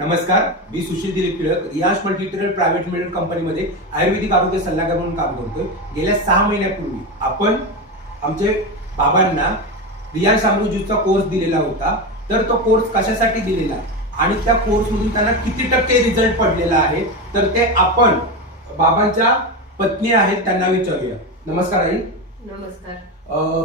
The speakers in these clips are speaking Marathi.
नमस्कार, मी Sushil Dilip Tilak Riyansh multitrade private limited कंपनीमध्ये आयुर्वेदिक आरोग्य सल्लागार म्हणून काम करतोय. गेल्या 6 महिन्यापूर्वी आपण आमचे बाबांना रियांश अमृत कोर्स दिलेला होता. तर तो कोर्स कशासाठी दिलेला आणि त्या कोर्स मधून त्यांना किती टक्के रिझल्ट पडलेला आहे तर ते आपण बाबांच्या पत्नी आहेत त्यांना विचारूया. नमस्कार आई. नमस्कार.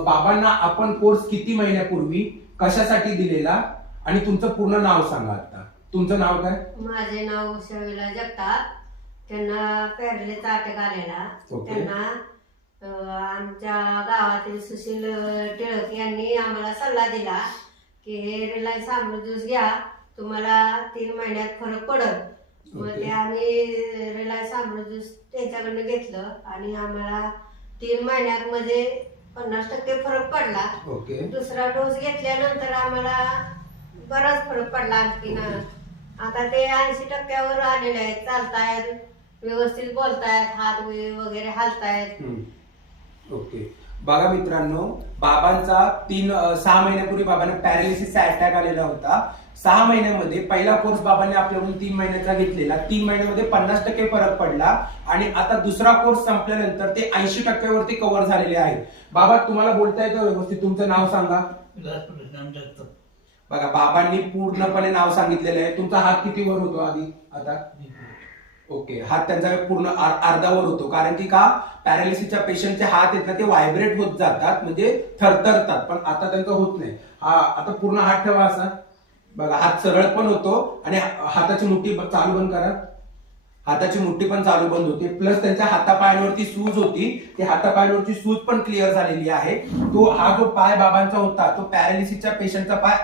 बाबांना आपण कोर्स किती महिन्यापूर्वी कशासाठी दिलेला आणि तुमचं पूर्ण नाव सांगा. आता तुमचं नाव काय? माझे नाव उषा जगताप. त्यांना पॅरलेचा अटॅक आलेला. त्यांना आमच्या गावातील सुशील टिळक यांनी आम्हाला सल्ला दिला की हे रिलायन्स अमृत ज्यूस घ्या, तुम्हाला 3 महिन्यात फरक पडत. मग ते आम्ही रिलायन्स अमृत ज्यूस त्यांच्याकडनं घेतलं आणि आम्हाला 3 महिन्यामध्ये 50% फरक पडला. दुसरा डोस घेतल्यानंतर आम्हाला बराच फरक पडला. आणखीन आता ते 80% आलेले आहेत. चालतायत, व्यवस्थित बोलतायत, हात वगैरे हालतायत. ओके. बघा मित्रांनो, बाबांचा 6 महिन्यापूर्वी बाबांना पॅरालिसिसचा अटॅक आलेला होता. 6 महिन्यामध्ये पहिला कोर्स बाबांनी आपल्याकडून 3 महिन्याचा घेतलेला. 3 महिन्यामध्ये 50% फरक पडला आणि आता दुसरा कोर्स संपल्यानंतर ते 80% वरती कव्हर झालेले आहेत. बाबा, तुम्हाला बोलता येतं व्यवस्थित? तुमचं नाव सांगा. बघा, बाबांनी पूर्णपणे नाव सांगितलेलं आहे. तुमचा हात किती वर होतो आधी? आता ओके. हात त्यांचा पूर्ण अर्धावर होतो. कारण की का, पॅरालिसिसच्या पेशंटचे हात आहेत ना ते व्हायब्रेट होत जातात, म्हणजे थरथरतात. पण आता त्यांचं होत नाही. हा आता पूर्ण हात ठेवा असा. बघा, हात सरळ पण होतो आणि हाताची मुठ्ठी चालू बंद करा. हाताची मुठ्ठी पण चालू बंद होते. प्लस त्यांच्या हातापायांवरती सूज होती, ते हातापायांवरची सूज पण क्लिअर झालेली आहे. तो हा जो पाय बाबांचा होता तो पॅरालिसिसच्या पेशंटचा पाय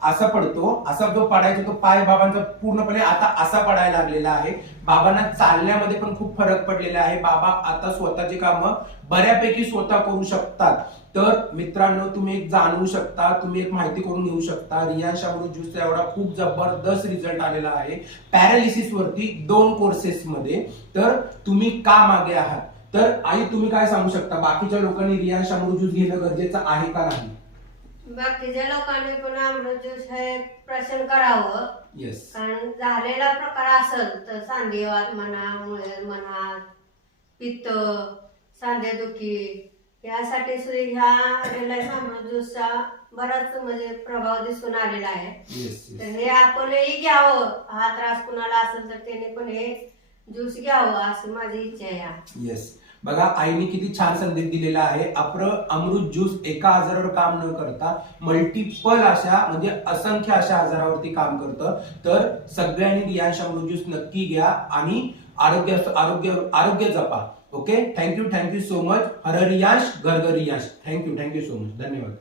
असा पडतो. असा जो पडायचा तो पाय बाबांचा पूर्णपणे आता असा पडायला लागलेला आहे. बाबांना चालण्यामध्ये पण खूप फरक पडलेला आहे. बाबा आता स्वतःची कामं बऱ्यापैकी स्वतः करू शकतात. तर मित्रांनो, तुम्ही एक जाणवू शकता, तुम्ही एक माहिती करून घेऊ शकता. रियांश अमृत ज्यूसचा एवढा खूप जबरदस्त रिझल्ट आलेला आहे पॅरालिसिस वरती 2 कोर्सेस मध्ये. तर तुम्ही का मागे आहात? तर आई, तुम्ही काय सांगू शकता? बाकीच्या लोकांनी रियांश अमृत ज्यूस घेणं गरजेचं आहे का नाही? बाकीच्या लोकांनी पण अमृत ज्यूस हे प्रशन करावं. येस. कारण झालेला प्रकार असेल तर सांधेवात म्हणा, मुळे म्हणा, पित्त, सांधेदुखी, यासाठी सुद्धा ह्या रिलायन्स अमृत ज्यूसचा बराच म्हणजे प्रभाव दिसून आलेला आहे. तर हे आपणही घ्यावं. हा त्रास कुणाला असेल तर त्याने पण हे ज्यूस घ्यावं असं माझी इच्छा आहे. येस. बघा, आईने किती छान संदेश दिलेला आहे. अमृत ज्यूस एका आजारावर काम न करता मल्टिपल अशा म्हणजे असंख्य अशा आजारावरती काम करतं. तर सगळ्यांनी रियांश अमृत ज्यूस नक्की घ्या आणि आरोग्य जपा. ओके. Thank you so much. हर रियांश, घर घर रियांश. Thank you so much. धन्यवाद.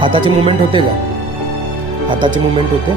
हाताची मुवमेंट होते का? हाताची मुवमेंट होते.